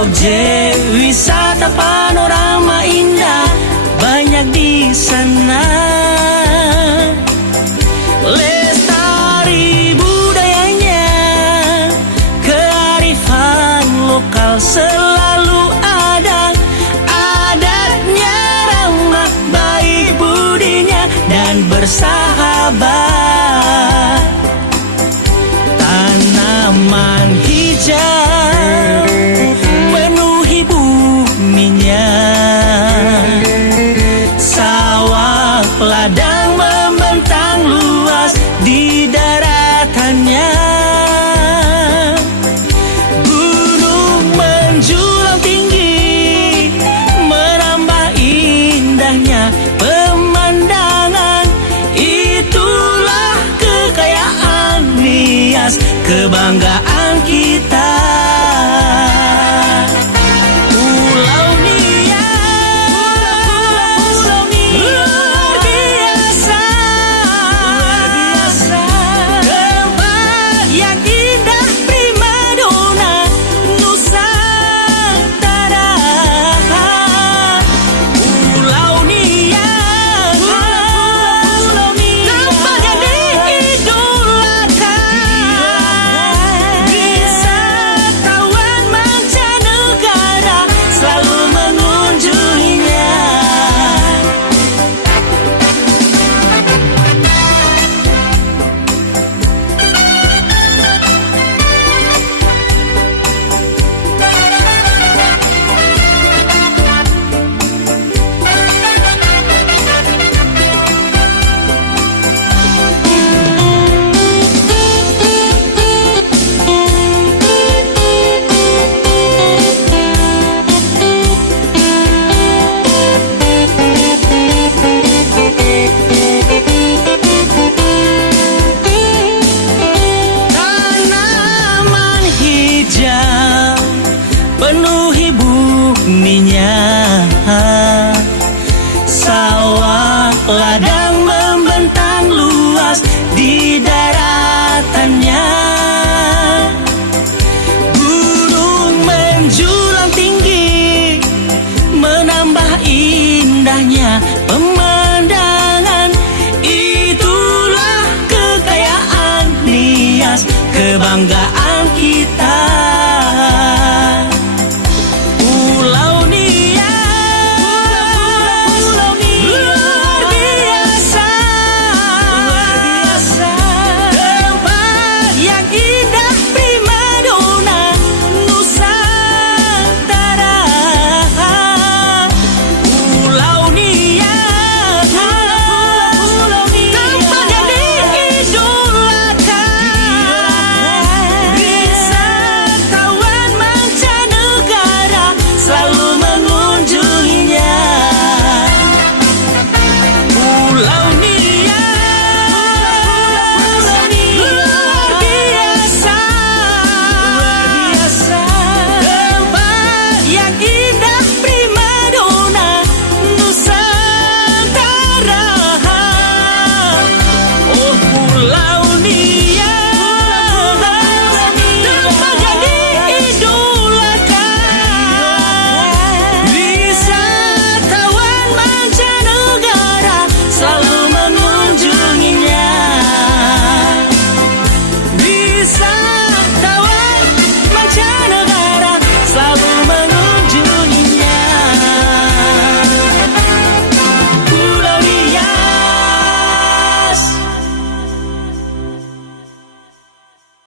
objek wisata panorama indah banyak di sana. Lestari budayanya, kearifan lokal selalu ada. Adatnya ramah, baik budinya dan bersahabat. Tanaman hijau penuhi buminya, sawah ladang membentang luas di daratannya. Gunung menjulang tinggi menambah indahnya pemandangan. Itulah kekayaan Nias, kebanggaan kita. Pulau Nias, luar biasa, tempat yang indah, primadona Nusantara. Pulau Nias, tempat yang diidolakan. Wisatawan mancanegara selalu mengunjunginya. Tanaman hijau penuhi buminya, sawah ladang membentang luas di daratannya. Gunung menjulang tinggi menambah indahnya pemandangan. Itulah kekayaan Nias, kebanggaan